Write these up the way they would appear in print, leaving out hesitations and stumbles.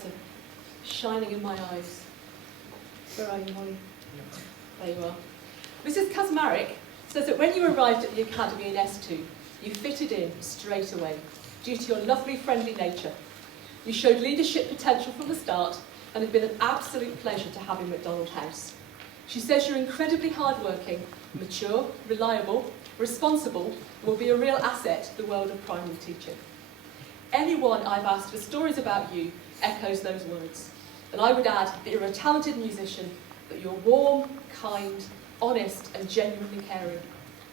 lights are shining in my eyes. Where are you, Molly? There you are. Mrs. Kazmarek says that when you arrived at the academy in S2, you fitted in straight away, due to your lovely, friendly nature. You showed leadership potential from the start, and have been an absolute pleasure to have in McDonald House. She says you're incredibly hardworking, mature, reliable, responsible, and will be a real asset to the world of primary teaching. Anyone I've asked for stories about you echoes those words. And I would add that you're a talented musician, that you're warm, kind, honest, and genuinely caring.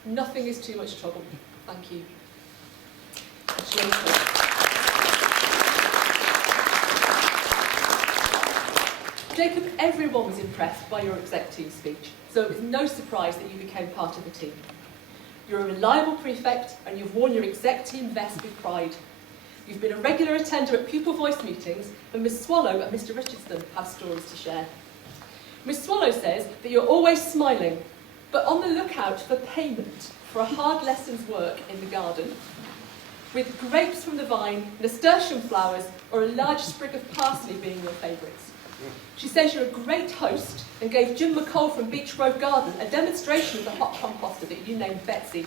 Nothing is too much trouble. Thank you. Jacob, everyone was impressed by your exec team speech, so it was no surprise that you became part of the team. You're a reliable prefect, and you've worn your exec team vest with pride. You've been a regular attender at pupil voice meetings, and Miss Swallow and Mr. Richardson have stories to share. Miss Swallow says that you're always smiling, but on the lookout for payment for a hard lesson's work in the garden, with grapes from the vine, nasturtium flowers, or a large sprig of parsley being your favourites. She says you're a great host and gave Jim McCall from Beach Grove Garden a demonstration of the hot composter that you named Betsy.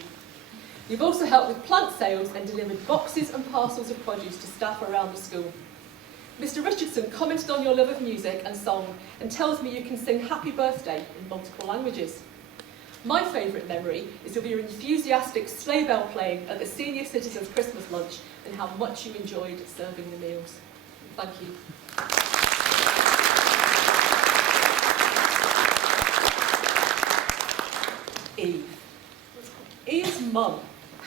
You've also helped with plant sales and delivered boxes and parcels of produce to staff around the school. Mr. Richardson commented on your love of music and song and tells me you can sing Happy Birthday in multiple languages. My favourite memory is of your enthusiastic sleigh bell playing at the Senior Citizens Christmas lunch and how much you enjoyed serving the meals. Thank you. Eve. Eve's mum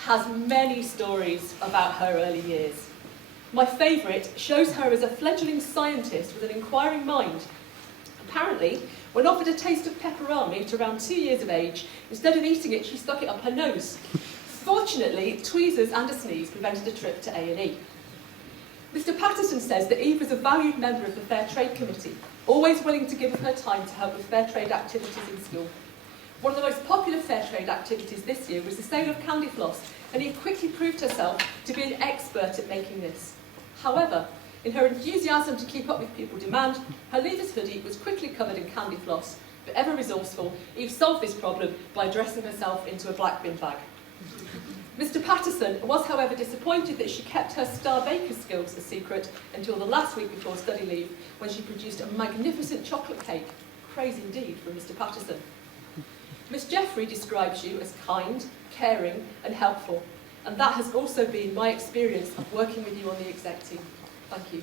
has many stories about her early years. My favourite shows her as a fledgling scientist with an inquiring mind. Apparently, when offered a taste of pepperami at around 2 years of age, instead of eating it, she stuck it up her nose. Fortunately, tweezers and a sneeze prevented a trip to A&E. Mr. Patterson says that Eve was a valued member of the Fair Trade Committee, always willing to give of her time to help with fair trade activities in school. One of the most popular fair trade activities this year was the sale of candy floss, and Eve quickly proved herself to be an expert at making this. However, in her enthusiasm to keep up with pupil demand, her leader's hoodie was quickly covered in candy floss. But ever resourceful, Eve solved this problem by dressing herself into a black bin bag. Mr. Patterson was, however, disappointed that she kept her star baker's skills a secret until the last week before study leave, when she produced a magnificent chocolate cake. Praise indeed from Mr. Patterson. Miss Jeffrey describes you as kind, caring, and helpful, and that has also been my experience of working with you on the exec team. Thank you.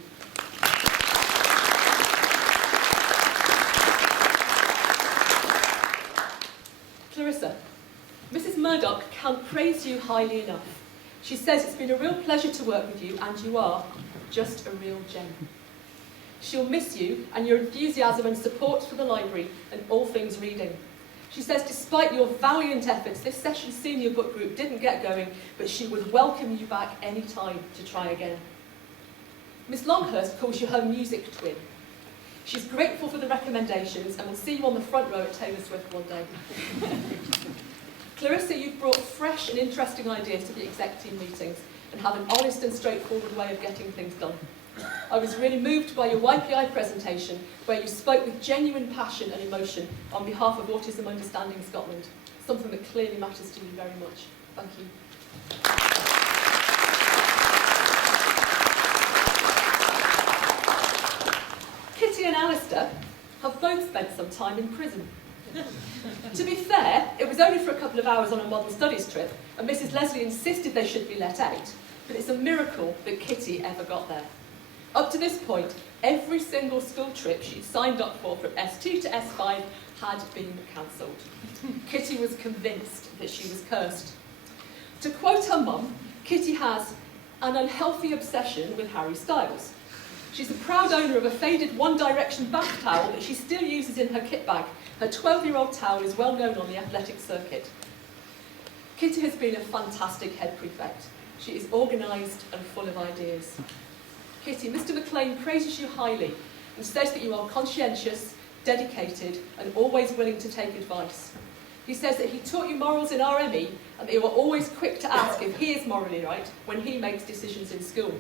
Clarissa. Mrs. Murdoch can't praise you highly enough. She says it's been a real pleasure to work with you, and you are just a real gem. She'll miss you and your enthusiasm and support for the library and all things reading. She says despite your valiant efforts, this session's senior book group didn't get going, but she would welcome you back any time to try again. Miss Longhurst calls you her music twin. She's grateful for the recommendations and will see you on the front row at Taylor Swift one day. Clarissa, you've brought fresh and interesting ideas to the exec team meetings and have an honest and straightforward way of getting things done. I was really moved by your YPI presentation, where you spoke with genuine passion and emotion on behalf of Autism Understanding Scotland, something that clearly matters to you very much. Thank you. Kitty and Alistair have both spent some time in prison. To be fair, it was only for a couple of hours on a modern studies trip, and Mrs. Leslie insisted they should be let out, but it's a miracle that Kitty ever got there. Up to this point, every single school trip she'd signed up for from S2 to S5 had been cancelled. Kitty was convinced that she was cursed. To quote her mum, Kitty has an unhealthy obsession with Harry Styles. She's a proud owner of a faded One Direction bath towel that she still uses in her kit bag. Her 12-year-old towel is well known on the athletic circuit. Kitty has been a fantastic head prefect. She is organised and full of ideas. Kitty, Mr. McLean praises you highly and says that you are conscientious, dedicated, and always willing to take advice. He says that he taught you morals in RME and that you are always quick to ask if he is morally right when he makes decisions in school.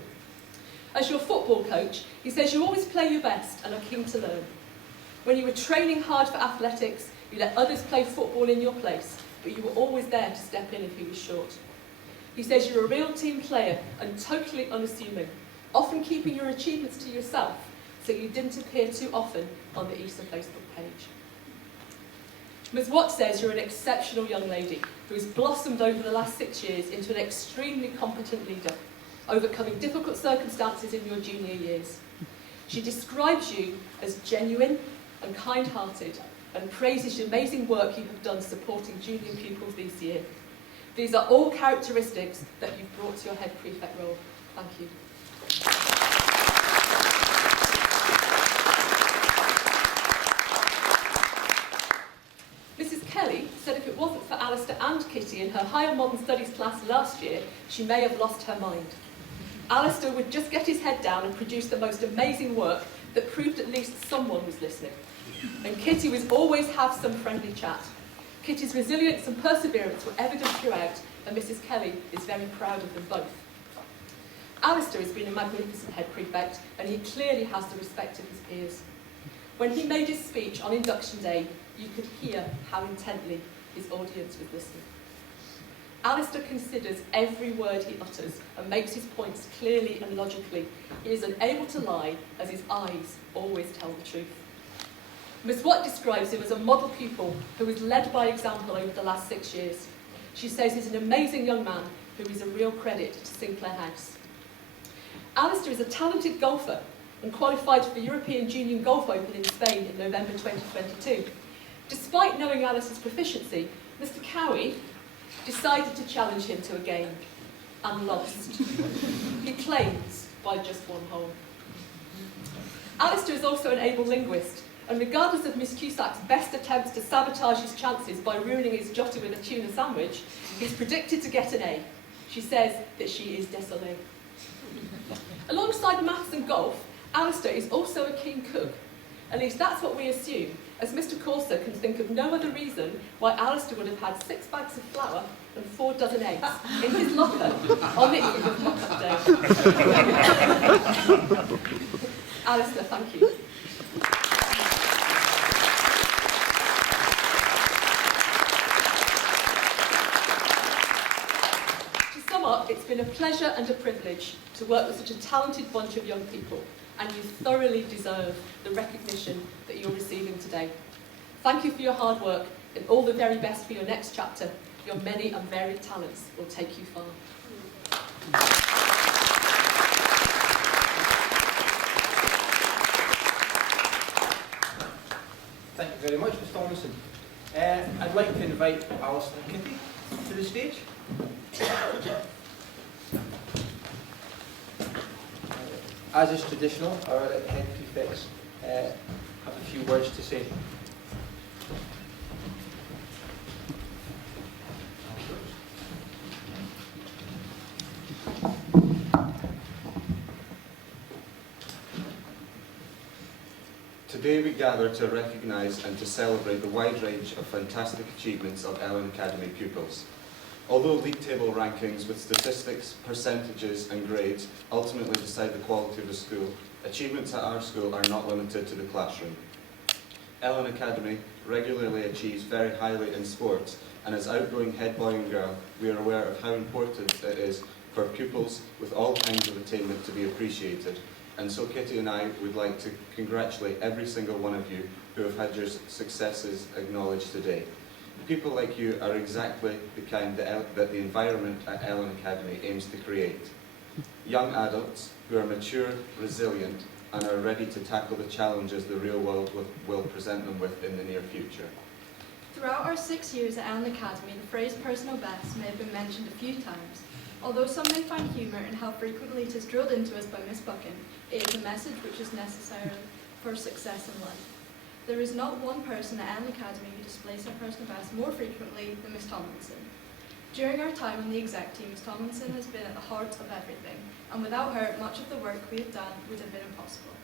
As your football coach, he says you always play your best and are keen to learn. When you were training hard for athletics, you let others play football in your place, but you were always there to step in if he was short. He says you're a real team player and totally unassuming, often keeping your achievements to yourself, so you didn't appear too often on the ESA Facebook page. Ms. Watt says you're an exceptional young lady who has blossomed over the last 6 years into an extremely competent leader, overcoming difficult circumstances in your junior years. She describes you as genuine and kind-hearted and praises the amazing work you have done supporting junior pupils this year. These are all characteristics that you've brought to your head prefect role. Thank you. Mrs. Kelly said if it wasn't for Alistair and Kitty in her higher modern studies class last year, she may have lost her mind. Alistair would just get his head down and produce the most amazing work that proved at least someone was listening. And Kitty would always have some friendly chat. Kitty's resilience and perseverance were evident throughout, and Mrs. Kelly is very proud of them both. Alistair has been a magnificent head prefect, and he clearly has the respect of his peers. When he made his speech on induction day, you could hear how intently his audience was listening. Alistair considers every word he utters and makes his points clearly and logically. He is unable to lie, as his eyes always tell the truth. Ms. Watt describes him as a model pupil who has led by example over the last 6 years. She says he's an amazing young man who is a real credit to Sinclair House. Alistair is a talented golfer and qualified for the European Junior Golf Open in Spain in November 2022. Despite knowing Alistair's proficiency, Mr. Cowie decided to challenge him to a game and lost. He claims by just 1 hole. Alistair is also an able linguist, and regardless of Miss Cusack's best attempts to sabotage his chances by ruining his jotty with a tuna sandwich, he's predicted to get an A. She says that she is désolée. Alongside maths and golf, Alistair is also a keen cook. At least that's what we assume, as Mr. Corser can think of no other reason why Alistair would have had 6 bags of flour and 4 dozen eggs in his locker on the eve of Mock-up Day. Alistair, thank you. To sum up, it's been a pleasure and a privilege to work with such a talented bunch of young people, and you thoroughly deserve the recognition that you're receiving today. Thank you for your hard work, and all the very best for your next chapter. Your many and varied talents will take you far. Thank you very much, Ms. Tomlinson. I'd like to invite Alistair and Kitty to the stage. As is traditional, our head prefects have a few words to say. Today we gather to recognise and to celebrate the wide range of fantastic achievements of Ellon Academy pupils. Although league table rankings with statistics, percentages and grades ultimately decide the quality of a school, achievements at our school are not limited to the classroom. Ellon Academy regularly achieves very highly in sports, and as outgoing head boy and girl, we are aware of how important it is for pupils with all kinds of attainment to be appreciated. And so Kitty and I would like to congratulate every single one of you who have had your successes acknowledged today. People like you are exactly the kind that the environment at Ellon Academy aims to create. Young adults who are mature, resilient, and are ready to tackle the challenges the real world will present them with in the near future. Throughout our 6 years at Ellon Academy, the phrase personal best may have been mentioned a few times. Although some may find humour in how frequently it is drilled into us by Miss Buchan, it is a message which is necessary for success in life. There is not one person at Ellon Academy who displays their personal best more frequently than Miss Tomlinson. During our time on the exec team, Miss Tomlinson has been at the heart of everything, and without her, much of the work we have done would have been impossible.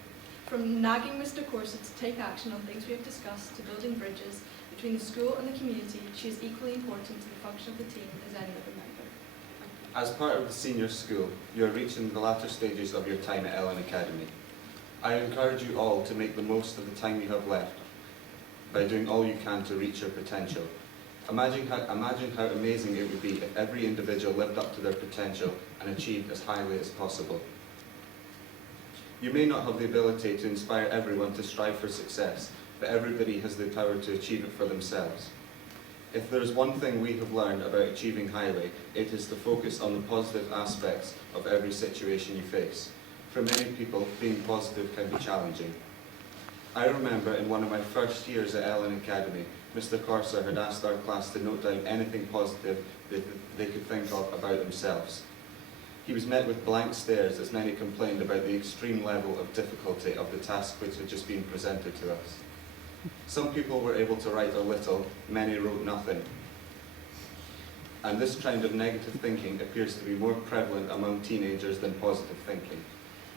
From nagging Mr. Corset to take action on things we have discussed to building bridges between the school and the community, she is equally important to the function of the team as any other member. As part of the senior school, you are reaching the latter stages of your time at Ellon Academy. I encourage you all to make the most of the time you have left by doing all you can to reach your potential. Imagine how amazing it would be if every individual lived up to their potential and achieved as highly as possible. You may not have the ability to inspire everyone to strive for success, but everybody has the power to achieve it for themselves. If there is one thing we have learned about achieving highly, it is to focus on the positive aspects of every situation you face. For many people, being positive can be challenging. I remember in one of my first years at Ellon Academy, Mr. Corser had asked our class to note down anything positive that they could think of about themselves. He was met with blank stares as many complained about the extreme level of difficulty of the task which had just been presented to us. Some people were able to write a little, many wrote nothing. And this trend of negative thinking appears to be more prevalent among teenagers than positive thinking.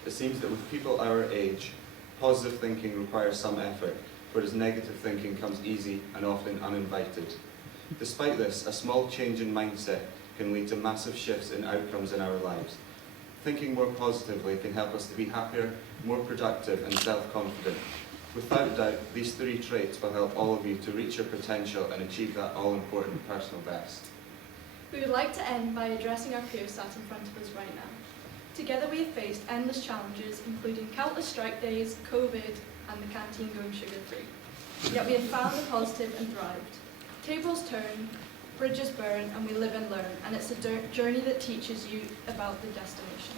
It seems that with people our age, positive thinking requires some effort, whereas negative thinking comes easy and often uninvited. Despite this, a small change in mindset can lead to massive shifts in outcomes in our lives. Thinking more positively can help us to be happier, more productive, and self-confident. Without doubt, these three traits will help all of you to reach your potential and achieve that all-important personal best. We would like to end by addressing our peers sat in front of us right now. Together we have faced endless challenges, including countless strike days, COVID, and the canteen going sugar-free. Yet we have found the positive and thrived. Tables turn, bridges burn, and we live and learn, and it's a journey that teaches you about the destination.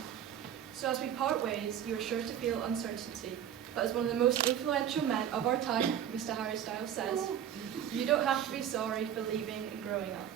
So as we part ways, you are sure to feel uncertainty, but as one of the most influential men of our time, Mr. Harry Styles says, you don't have to be sorry for leaving and growing up.